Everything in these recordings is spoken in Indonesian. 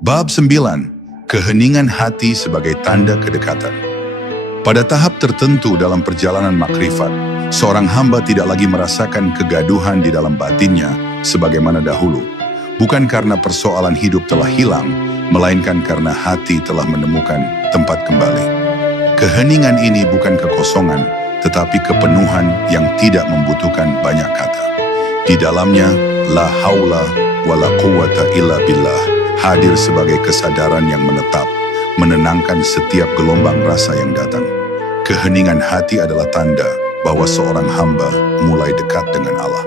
Bab 9. Keheningan hati sebagai tanda kedekatan. Pada tahap tertentu dalam perjalanan makrifat, seorang hamba tidak lagi merasakan kegaduhan di dalam batinnya sebagaimana dahulu. Bukan karena persoalan hidup telah hilang, melainkan karena hati telah menemukan tempat kembali. Keheningan ini bukan kekosongan, tetapi kepenuhan yang tidak membutuhkan banyak kata. Di dalamnya, la haula wa la quwata illa billah hadir sebagai kesadaran yang menetap, menenangkan setiap gelombang rasa yang datang. Keheningan hati adalah tanda bahwa seorang hamba mulai dekat dengan Allah.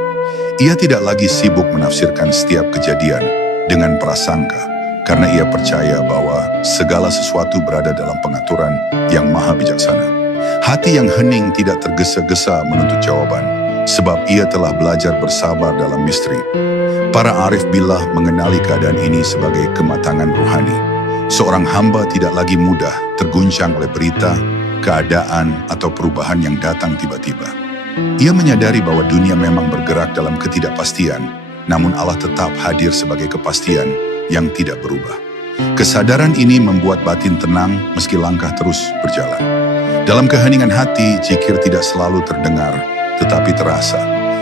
Ia tidak lagi sibuk menafsirkan setiap kejadian dengan prasangka, karena ia percaya bahwa segala sesuatu berada dalam pengaturan yang maha bijaksana. Hati yang hening tidak tergesa-gesa menuntut jawaban, sebab ia telah belajar bersabar dalam misteri. Para arif billah mengenali keadaan ini sebagai kematangan rohani. Seorang hamba tidak lagi mudah terguncang oleh berita, keadaan, atau perubahan yang datang tiba-tiba. Ia menyadari bahwa dunia memang bergerak dalam ketidakpastian, namun Allah tetap hadir sebagai kepastian yang tidak berubah. Kesadaran ini membuat batin tenang meski langkah terus berjalan. Dalam keheningan hati, zikir tidak selalu terdengar, tetapi terasa.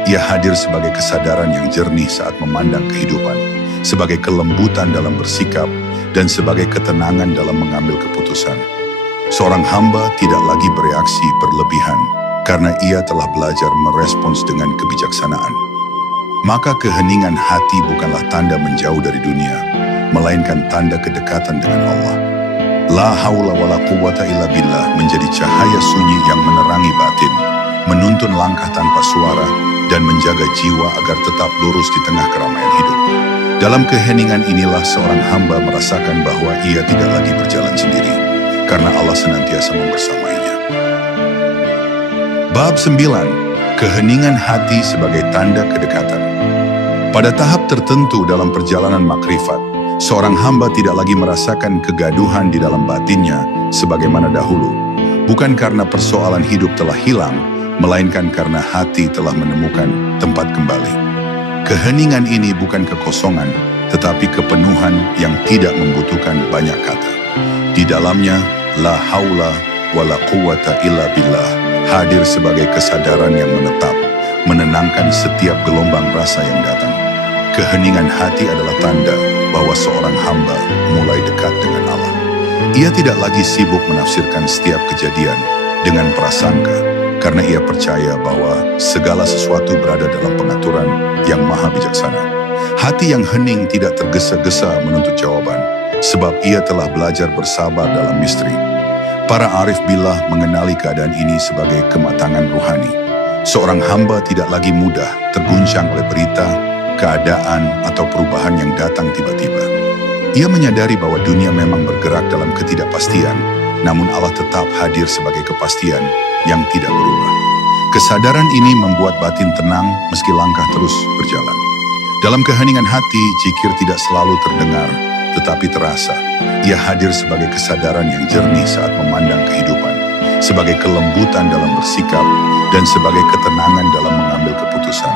Ia hadir sebagai kesadaran yang jernih saat memandang kehidupan, sebagai kelembutan dalam bersikap, dan sebagai ketenangan dalam mengambil keputusan. Seorang hamba tidak lagi bereaksi berlebihan, karena ia telah belajar merespons dengan kebijaksanaan. Maka keheningan hati bukanlah tanda menjauh dari dunia, melainkan tanda kedekatan dengan Allah. La haula wa la quwata illa billah menjadi cahaya sunyi yang menerangi batin, menuntun langkah tanpa suara, dan menjaga jiwa agar tetap lurus di tengah keramaian hidup. Dalam keheningan inilah seorang hamba merasakan bahwa ia tidak lagi berjalan sendiri, karena Allah senantiasa membersamainya. Bab 9. Keheningan hati sebagai tanda kedekatan. Pada tahap tertentu dalam perjalanan makrifat, seorang hamba tidak lagi merasakan kegaduhan di dalam batinnya sebagaimana dahulu. Bukan karena persoalan hidup telah hilang, melainkan karena hati telah menemukan tempat kembali. Keheningan ini bukan kekosongan, tetapi kepenuhan yang tidak membutuhkan banyak kata. Di dalamnya, la haula wa la quwata illa billah hadir sebagai kesadaran yang menetap, menenangkan setiap gelombang rasa yang datang. Keheningan hati adalah tanda bahwa seorang hamba mulai dekat dengan Allah. Ia tidak lagi sibuk menafsirkan setiap kejadian dengan prasangka, karena ia percaya bahwa segala sesuatu berada dalam pengaturan yang maha bijaksana. Hati yang hening tidak tergesa-gesa menuntut jawaban, sebab ia telah belajar bersabar dalam misteri. Para arif billah mengenali keadaan ini sebagai kematangan rohani. Seorang hamba tidak lagi mudah terguncang oleh berita, keadaan, atau perubahan yang datang tiba-tiba. Ia menyadari bahwa dunia memang bergerak dalam ketidakpastian, namun Allah tetap hadir sebagai kepastian yang tidak berubah. Kesadaran ini membuat batin tenang meski langkah terus berjalan. Dalam keheningan hati, zikir tidak selalu terdengar, tetapi terasa. Ia hadir sebagai kesadaran yang jernih saat memandang kehidupan, sebagai kelembutan dalam bersikap, dan sebagai ketenangan dalam mengambil keputusan.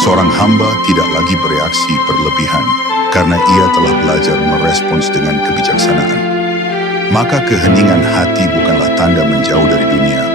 Seorang hamba tidak lagi bereaksi berlebihan, karena ia telah belajar merespons dengan kebijaksanaan. Maka keheningan hati bukanlah tanda menjauh dari dunia,